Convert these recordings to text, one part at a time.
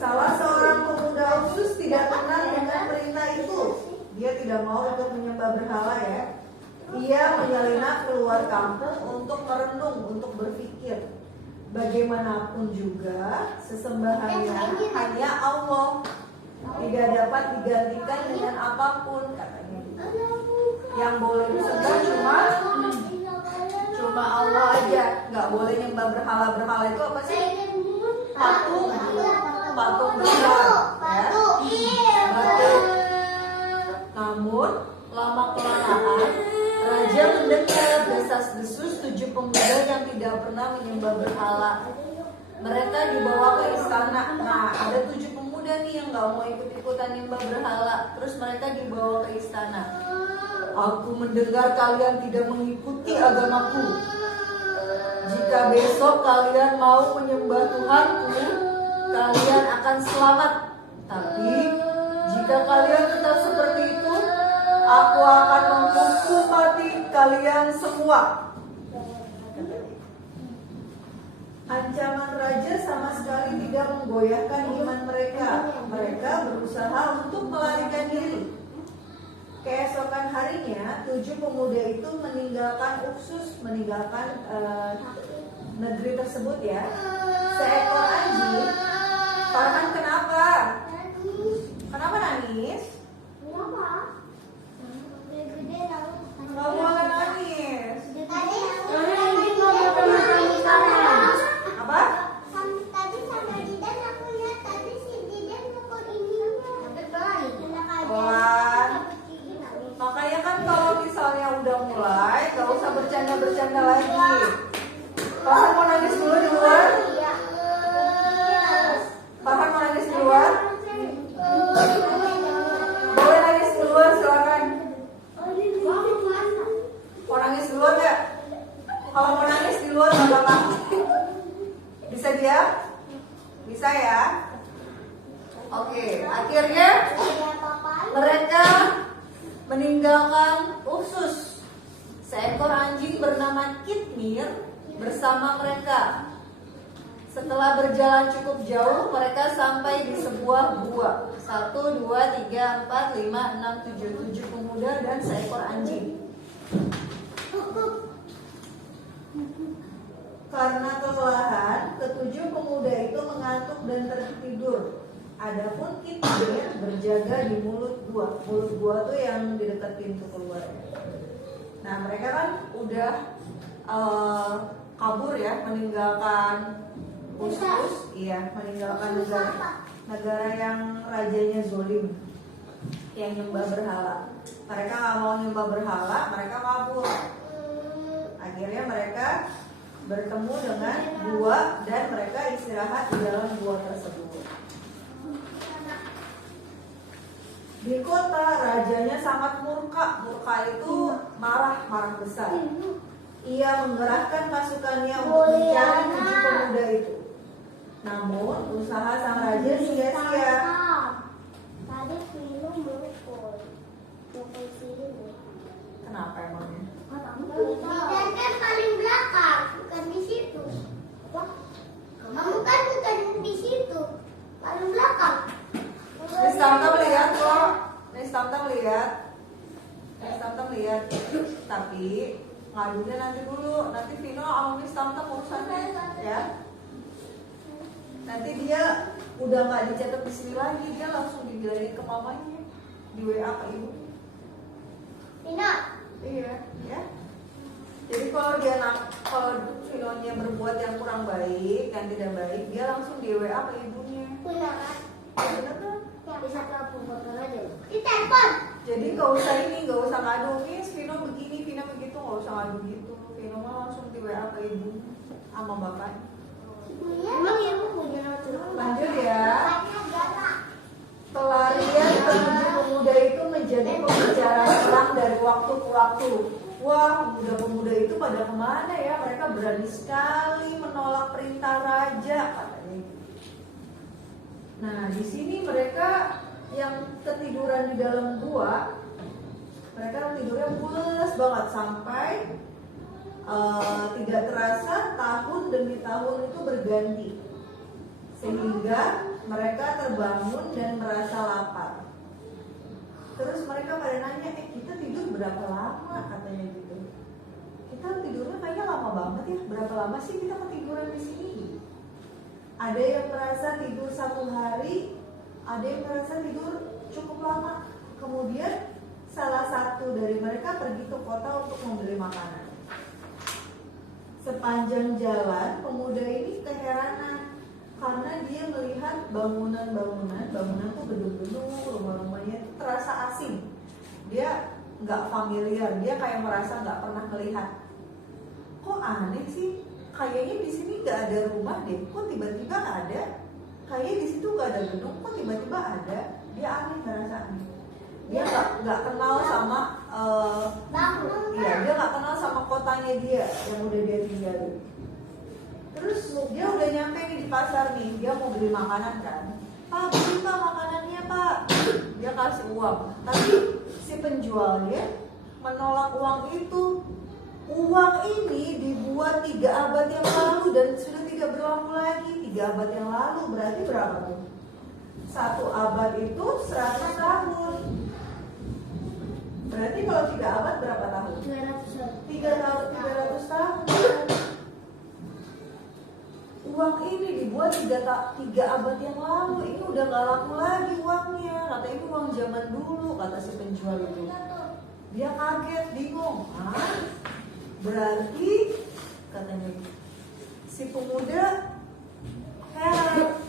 Salah seorang pemuda Uksus tidak tenang dengan perintah itu. Dia tidak mau untuk menyembah berhala ya. Ia menyelinap keluar kampung untuk merenung, untuk berpikir. Bagaimanapun juga sesembahannya hanya Allah, tidak dapat digantikan dengan apapun, katanya. Yang boleh disembah cuma Allah aja. Nggak boleh nyembah berhala itu apa sih? Patung besar ya. Batu. Namun lama kelamaan raja mendengar desas-desus 7 pemuda yang tidak pernah menyembah berhala. Mereka dibawa ke istana. Nah, ada 7 pemuda nih yang nggak mau ikut-ikutan nyembah berhala. Terus mereka dibawa ke istana. Aku mendengar kalian tidak mengikuti agamaku. Jika besok kalian mau menyembah Tuhanku, kalian akan selamat. Tapi jika kalian tetap seperti itu, aku akan menghukum mati kalian semua. Ancaman raja sama sekali tidak menggoyahkan iman mereka. Mereka berusaha untuk melarikan diri. Keesokan harinya, 7 pemuda itu meninggalkan Uksus, meninggalkan negeri tersebut ya. Seekor anjing. Farhan, kenapa? Kenapa nangis? Nggak boleh nangis. Apa? Tadi sama Didan aku lihat tadi si Didan pukul ini. Pelan. Makanya kan kalau misalnya udah mulai, gak usah bercanda-bercanda lagi. Farhan mau nangis dulu di luar? Farhan mau nangis di luar? Boleh nangis di luar, silakan. Mau nangis di luar gak? Kalau mau nangis di luar gak apa-apa. Bisa diam? Bisa ya? Oke, akhirnya mereka meninggalkan Uksus. Seekor anjing bernama Kitmir bersama mereka. Setelah berjalan cukup jauh, mereka sampai di sebuah gua. 1, 2, 3, 4, 5, 6, 7 pemuda dan seekor anjing. Karena kelelahan, ketujuh pemuda itu mengantuk dan tertidur. Adapun Kitmir berjaga di mulut gua. Mulut gua tuh yang di dekat pintu keluar. Nah, mereka kan udah kabur ya, meninggalkan Uksus, iya, meninggalkan negara yang rajanya zolim, yang nyembah berhala. Mereka nggak mau nyembah berhala, mereka kabur. Akhirnya mereka bertemu dengan gua dan mereka istirahat di dalam gua tersebut. Di kota rajanya sangat murka. Murka itu marah besar. Ia menggerakkan pasukannya untuk mencari 7 pemuda itu. Namun usaha sang raja sia-sia. Tadi film mukul sini. Kenapa emangnya? Dan kan paling belakang, bukan di situ. Kamu kan bukan di situ, paling belakang. Nis Tamtam lihat kok. Nis Tamtam lihat. Tapi ngadunya nanti dulu. Nanti Vino sama Nis Tamtam urusannya ya. Nanti dia udah nggak dicatat di sini lagi, dia langsung dibilangin ke mamanya, di WA ke ibu. Vino. Iya, ya. Jadi kalau Vinonya berbuat yang kurang baik, yang tidak baik, dia langsung di WA ke ibunya. Benar kan? Bener kan? Bisa telepon foto aja. Di telepon. Jadi nggak usah ngadu, Miss Vino begini, Vino begitu, nggak usah ngadu gitu. Vino mah langsung di WA ke ibu sama bapaknya. Emang ibu punya Lanjut ya. Pelarian ketujuh pemuda itu menjadi pembicaraan perang dari waktu ke waktu. Wah, pemuda-pemuda itu pada kemana ya? Mereka berani sekali menolak perintah raja, katanya. Nah, di sini mereka yang ketiduran di dalam gua, mereka tidurnya pules banget sampai tidak terasa tahun demi tahun itu berganti. sehingga mereka terbangun dan merasa lapar. Terus mereka pada nanya, kita tidur berapa lama, katanya gitu. Kita tidurnya kayaknya lama banget ya, berapa lama sih kita ketiduran di sini? Ada yang merasa tidur 1 hari, ada yang merasa tidur cukup lama. Kemudian salah satu dari mereka pergi ke kota untuk membeli makanan. Sepanjang jalan, pemuda ini keheranan karena dia melihat bangunan tuh gedung-gedung, rumah-rumahnya itu terasa asing. Dia nggak familiar, dia kayak merasa nggak pernah melihat. Kok aneh sih? Kayaknya di sini nggak ada rumah deh. Kok tiba-tiba ada? Kayaknya di situ nggak ada gedung. Kok tiba-tiba ada? Dia aneh ngerasain. Dia nggak kenal sama dia nggak kenal sama kotanya dia yang udah dia tinggalin. Terus dia udah nyampe nih di pasar nih, dia mau beli makanan kan. Pak, beli pak makanannya pak. Dia kasih uang, tapi si penjualnya menolak uang itu. Uang ini dibuat 3 abad yang lalu dan sudah tidak berlaku lagi. 3 abad yang lalu berarti berapa tuh? 1 abad itu 100 tahun. Berarti kalau 3 abad berapa tahun? 300 tahun. Uang ini dibuat 3 abad yang lalu. Ini udah gak laku lagi uangnya. Kata ini uang zaman dulu, kata si penjual itu. Dia kaget, bingung. Hah? Berarti katanya si pemuda heran.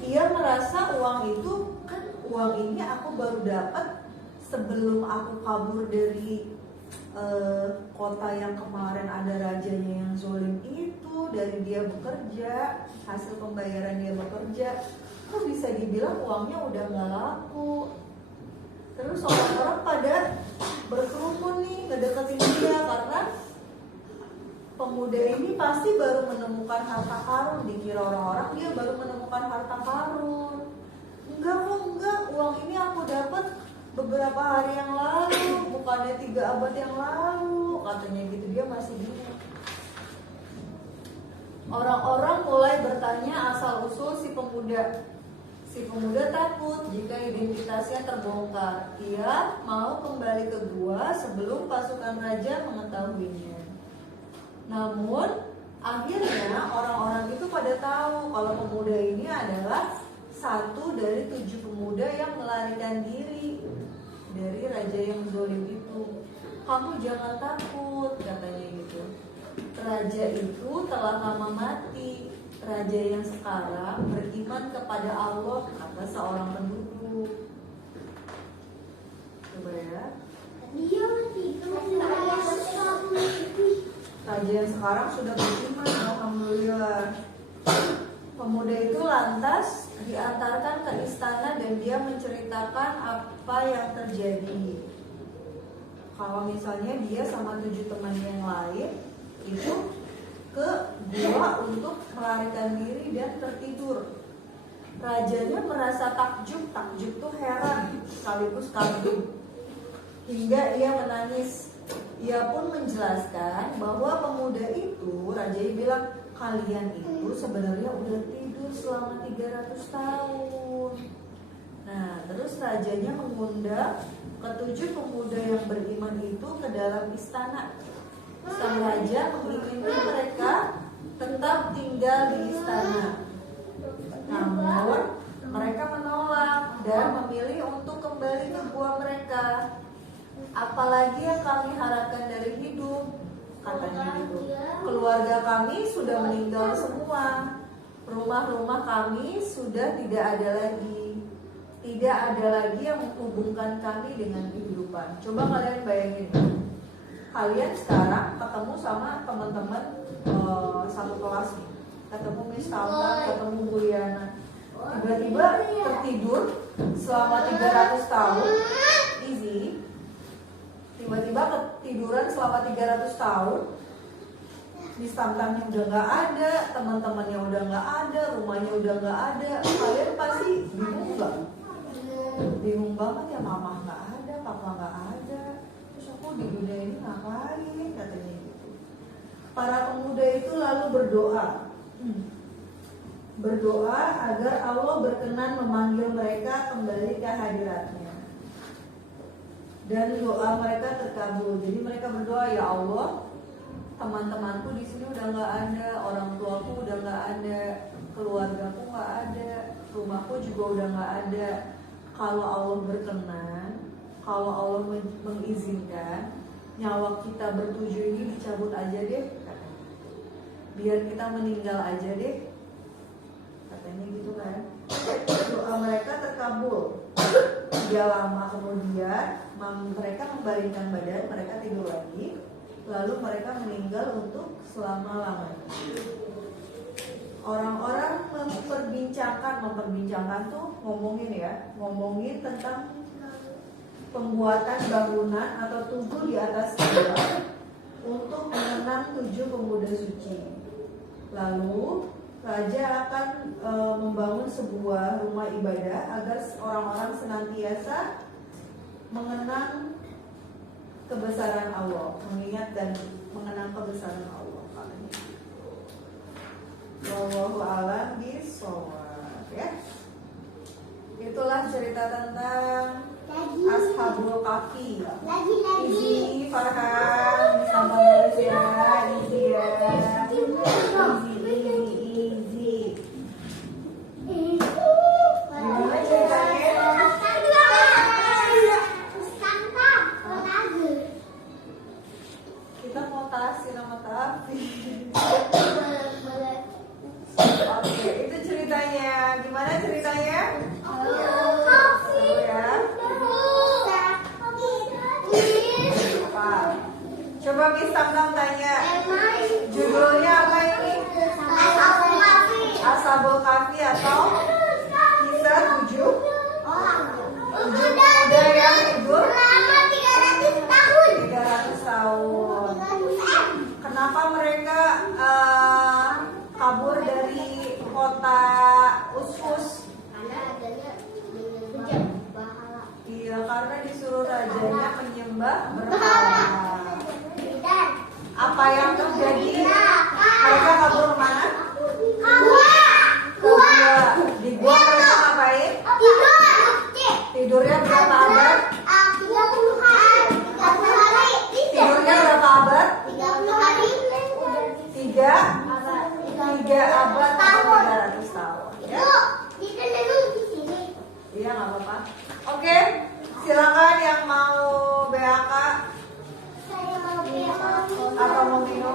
Dia merasa uang itu kan, uang ini aku baru dapat sebelum aku kabur dari kota yang kemarin ada rajanya yang zolim itu. Dari dia bekerja, hasil pembayaran dia bekerja, kok bisa dibilang uangnya udah gak laku. Terus orang-orang pada berkerumun nih ngedeketin dia karena pemuda ini pasti baru menemukan harta karun. Dikira orang-orang dia baru menemukan harta karun. Enggak, uang ini aku dapat beberapa hari yang lalu, bukannya 3 abad yang lalu, katanya gitu. Dia masih bingung. Orang-orang mulai bertanya asal usul si pemuda. Si pemuda takut jika identitasnya terbongkar. Ia mau kembali ke gua sebelum pasukan raja mengetahuinya. Namun akhirnya orang-orang itu pada tahu kalau pemuda ini adalah satu dari 7 pemuda yang melarikan diri dari raja yang zalim itu. Kamu jangan takut, katanya gitu. Raja itu telah lama mati. Raja yang sekarang beriman kepada Allah, kata seorang penduduk. Coba ya. Raja yang sekarang sudah beriman, alhamdulillah. Pemuda itu lantas diantarkan ke istana dan dia menceritakan apa yang terjadi. Kalau misalnya dia sama 7 teman yang lain itu ke gua untuk melarikan diri dan tertidur. Rajanya merasa takjub tuh heran sekaligus kagum. Hingga ia menangis. Ia pun menjelaskan bahwa pemuda itu, rajanya bilang, kalian itu sebenarnya udah tidur selama 300 tahun. Nah, terus rajanya mengundang ke-7 pemuda yang beriman itu ke dalam istana. Sang raja menginginkan mereka tetap tinggal di istana. Namun mereka menolak dan memilih untuk kembali ke gua mereka. Apalagi yang kami harapkan dari hidup, katanya itu. Keluarga kami sudah meninggal semua. Rumah-rumah kami sudah tidak ada lagi. Tidak ada lagi yang menghubungkan kami dengan kehidupan. Coba kalian bayangin, kalian sekarang ketemu sama teman-teman satu kelas nih, ketemu Miss Tampa, ketemu Bu Yana, tiba-tiba tertidur selama 300 tahun, easy. Tiba-tiba ketiduran selama 300 tahun, Miss Tamtangnya udah gak ada, teman-temannya udah gak ada, rumahnya udah gak ada. Kalian pasti bingung gak? Bingung banget ya, mama gak ada, papa gak ada. Terus aku di dunia ini ngapain, katanya gitu. Para pemuda itu lalu berdoa. berdoa agar Allah berkenan memanggil mereka kembali ke hadiratnya. Dan doa mereka terkabul. Jadi mereka berdoa, ya Allah, teman-temanku di sini udah nggak ada, orang tuaku udah nggak ada, keluargaku nggak ada, rumahku juga udah nggak ada. Kalau Allah berkenan, kalau Allah mengizinkan, nyawa kita bertujuh ini dicabut aja deh, biar kita meninggal aja deh, katanya gitu kan. Doa mereka terkabul. Tidak lama kemudian mereka membaringkan badan, mereka tidur lagi, lalu mereka meninggal untuk selama-lamanya. Orang-orang memperbincangkan tuh ngomongin tentang pembuatan bangunan atau tugu di atas tanah untuk mengenang 7 pemuda suci. Lalu raja akan membangun sebuah rumah ibadah agar orang-orang senantiasa mengenang kebesaran Allah, mengingat dan mengenang kebesaran Allah. Wallahu a'lam bishawab, ya. Itulah cerita tentang Ashabul Kahfi. Izzy, Farhan, sama terus ya, Izzy ya. Izzy. Gimana ceritanya? Kita mau tasin sama Tafi. Oke, itu ceritanya. Gimana ceritanya? Seru ya. Apa? Coba Miss Tamtam tanya. Judulnya apa ini? Ashabul Kahfi atau kisah 7 pemuda yang tidur 300 tahun. Kenapa mereka kabur dari kota Usfus? Iya, karena disuruh rajanya menyembah berhala. Apa yang terjadi? Mereka kabur kemana? Ke gua. Di gua mereka ngapain? Tidurnya berapa abad? Tidurnya berapa abad? 3 abad atau 300 tahun. Ya? Iya, nggak apa-apa. Oke, silakan yang mau BAK atau mau minum.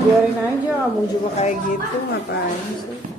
Biarin aja, kamu juga kayak gitu, ngapain sih?